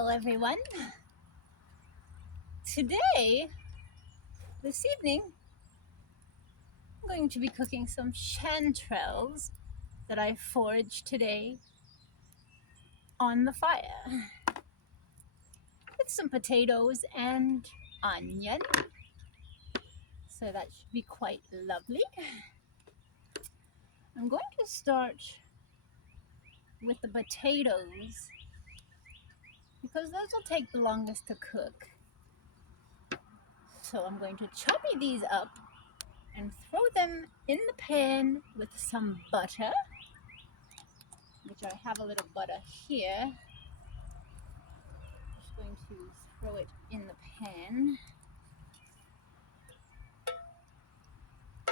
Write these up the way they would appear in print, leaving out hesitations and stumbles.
Hello everyone. This evening, I'm going to be cooking some chanterelles that I foraged today on the fire with some potatoes and onion. So that should be quite lovely. I'm going to start with the potatoes because those will take the longest to cook. So I'm going to chop these up and throw them in the pan with some butter, which I have a little butter here. Just going to throw it in the pan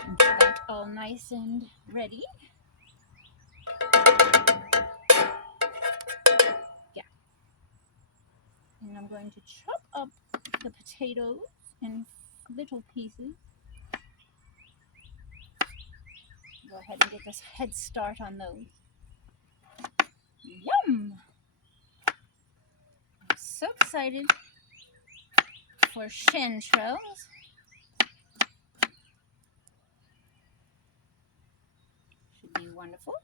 and get that all nice and ready. Yeah. And I'm going to chop up the potatoes in little pieces. Go ahead and get this head start on those. Yum! I'm so excited for chanterelles. Should be wonderful.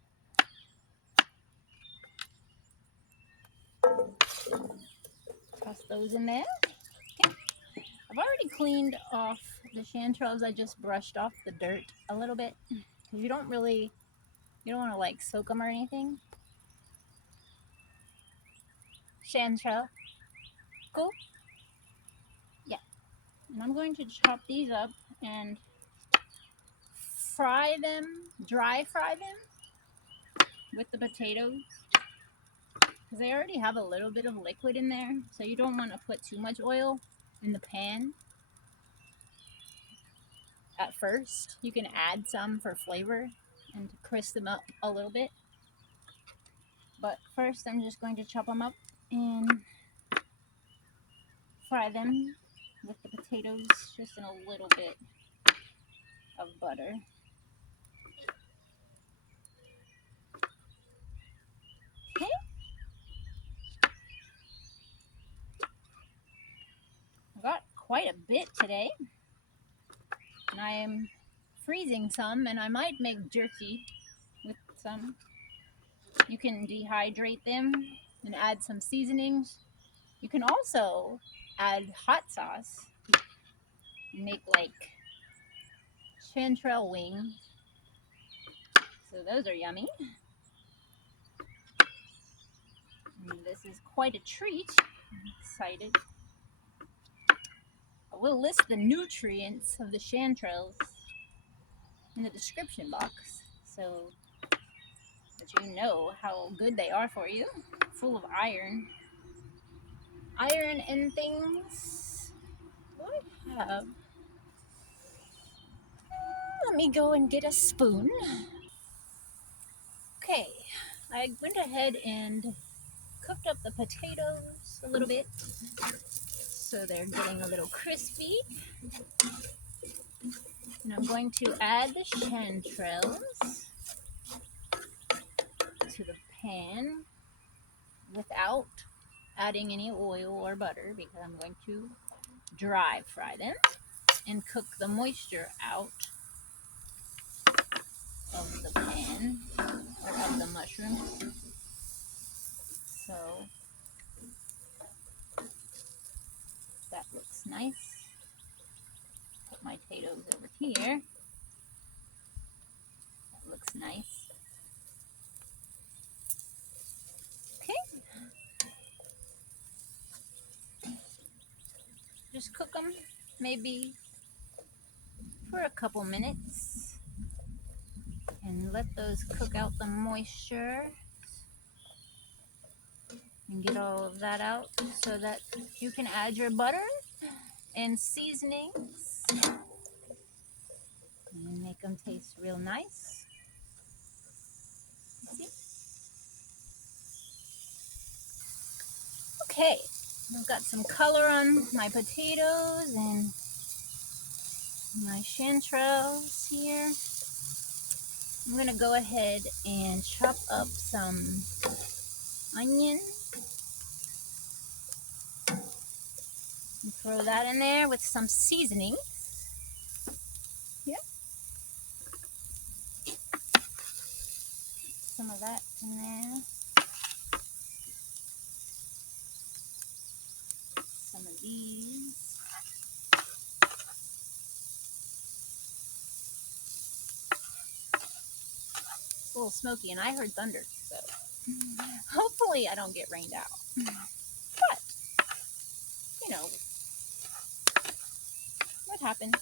Toss those in there. Okay. I've already cleaned off the chanterelles. I just brushed off the dirt a little bit because you don't want to like soak them or anything. Chanterelle. Cool? Yeah. And I'm going to chop these up and fry them, dry fry them with the potatoes because they already have a little bit of liquid in there, so you don't want to put too much oil in the pan at first. You can add some for flavor and to crisp them up a little bit, but first I'm just going to chop them up and fry them with the potatoes just in a little bit of butter. Okay. I got quite a bit today, and I am freezing some, and I might make jerky with some. You can dehydrate them and add some seasonings. You can also add hot sauce and make like chanterelle wings. So those are yummy. And this is quite a treat. I'm excited. I will list the nutrients of the chanterelles in the description box so that you know how good they are for you. Full of iron and things. What do I have? Let me go and get a spoon. Okay, I went ahead and cooked up the potatoes a little bit so they're getting a little crispy. And I'm going to add the chanterelles to the pan without adding any oil or butter because I'm going to dry fry them and cook the moisture out of the pan or of the mushrooms. So that looks nice. Put my potatoes over here. That looks nice. Okay. Just cook them maybe for a couple minutes and let those cook out the moisture and get all of that out so that you can add your butter and seasonings and make them taste real nice. See? Okay, I've got some color on my potatoes and my chanterelles here. I'm gonna go ahead and chop up some onion And throw that in there with some seasoning. Yep. Some of that in there. Some of these. It's a little smoky, and I heard thunder, so hopefully I don't get rained out. But, you know, what happens?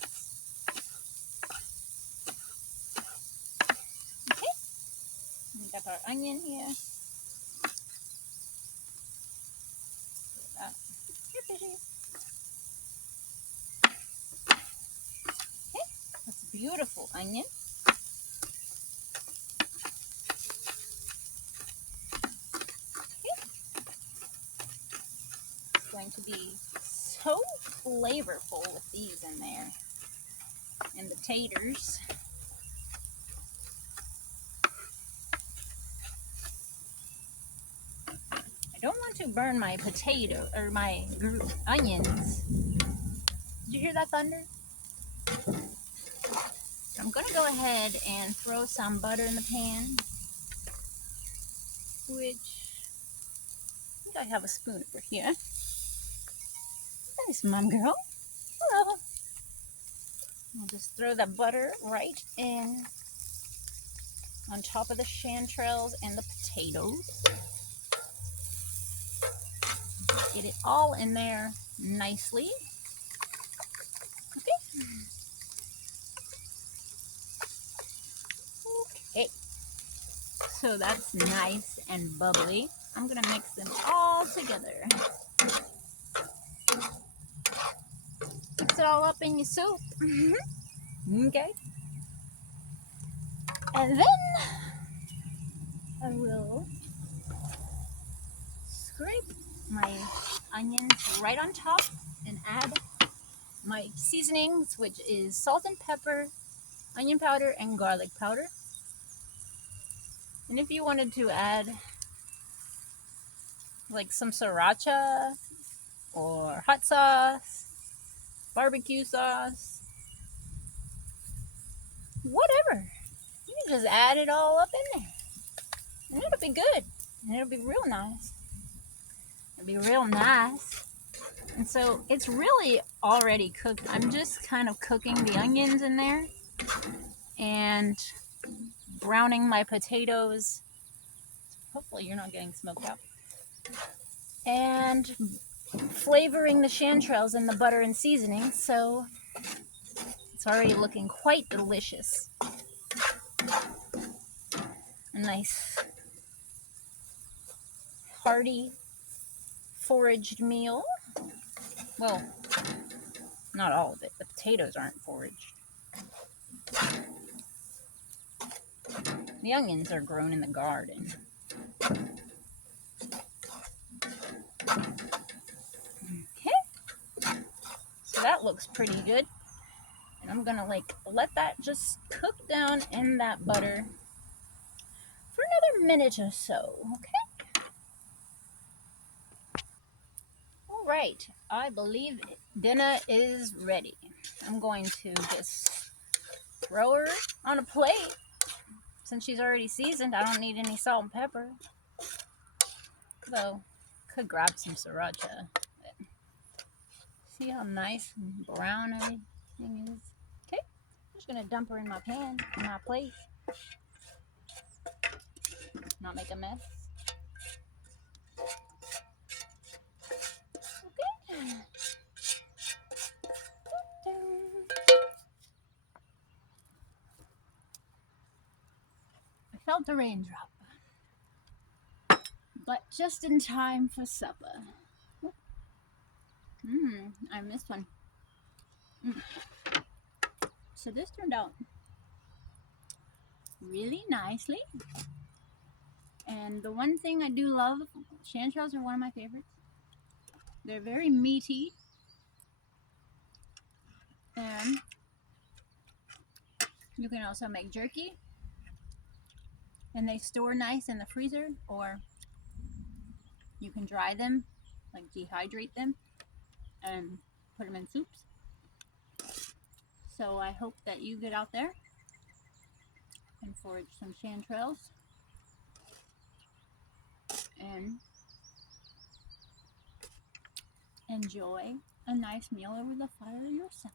Okay, we got our onion here. Here, fishy. Okay, that's a beautiful onion. Going to be so flavorful with these in there, and the taters. I don't want to burn my potato or my onions. Did you hear that thunder? I'm gonna go ahead and throw some butter in the pan, which I think I have a spoon over here. Nice, mom girl. Hello. I'll just throw the butter right in on top of the chanterelles and the potatoes. Get it all in there nicely. Okay. Okay. So that's nice and bubbly. I'm gonna mix them all together. Mix it all up in your soup. Okay. And then I will scrape my onions right on top and add my seasonings, which is salt and pepper, onion powder, and garlic powder. And if you wanted to add like some sriracha or hot sauce, barbecue sauce, whatever, you can just add it all up in there. And it'll be good. And it'll be real nice. It'll be real nice. And so it's really already cooked. I'm just kind of cooking the onions in there and browning my potatoes. Hopefully you're not getting smoked out. And flavoring the chanterelles in the butter and seasoning. So it's already looking quite delicious. A nice hearty foraged meal. Well, not all of it. The potatoes aren't foraged. The onions are grown in the garden. Okay. So that looks pretty good. And I'm gonna let that just cook down in that butter for another minute or so. Okay. All right. I believe dinner is ready. I'm going to just throw her on a plate. Since she's already seasoned, I don't need any salt and pepper. Though, could grab some sriracha. See how nice and brown everything is? Okay, I'm just gonna dump her in my pan, in my plate. Not make a mess. Okay. I felt the raindrop. But just in time for supper. I missed one. So this turned out really nicely. And the one thing I do love, chanterelles are one of my favorites. They're very meaty. And you can also make jerky. And they store nice in the freezer, or you can dry them, like dehydrate them, and put them in soups. So I hope that you get out there and forage some chanterelles and enjoy a nice meal over the fire yourself.